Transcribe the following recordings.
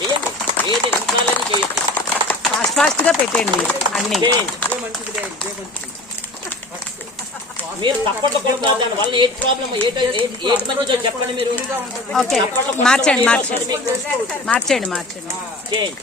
చేయండి, ఏది నిమిషాలని చేయొచ్చు. ఫాస్ట్ గా పెట్టండి మీరు అన్ని. మీరు తప్పట్లో కొడుతున్నారు, దాని వల్ల ఏ ప్రాబ్లం ఏటి మంచిదో చెప్పండి మీరు. ఓకే, మార్చండి మార్చండి మార్చండి. చేయండి.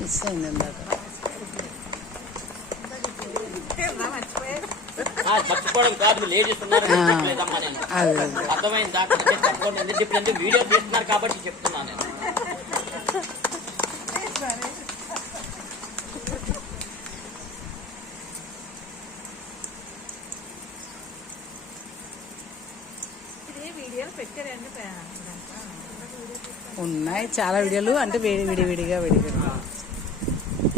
మిస్ అయింది ఇందాక. మర్చిపోవడం కాదు, లేడీస్ ఉన్నారు అర్థమైంది. దాకా తప్పకుండా ఇప్పుడు వీడియో చేస్తున్నారు కాబట్టి చెప్తున్నాను నేను. ఉన్నాయి చాలా వీడియోలు, అంటే విడివిడిగా.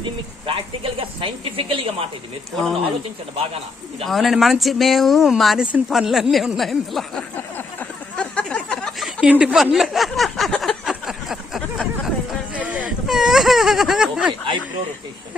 ఇది మీకు ప్రాక్టికల్ గా సైంటిఫికల్ గా మాట, ఇది మీరు ఆలోచించండి బాగా. అవునండి, మేము మానేసిన పనులన్నీ ఉన్నాయి ఇందులో, ఇంటి పనులు. Eyebrow rotation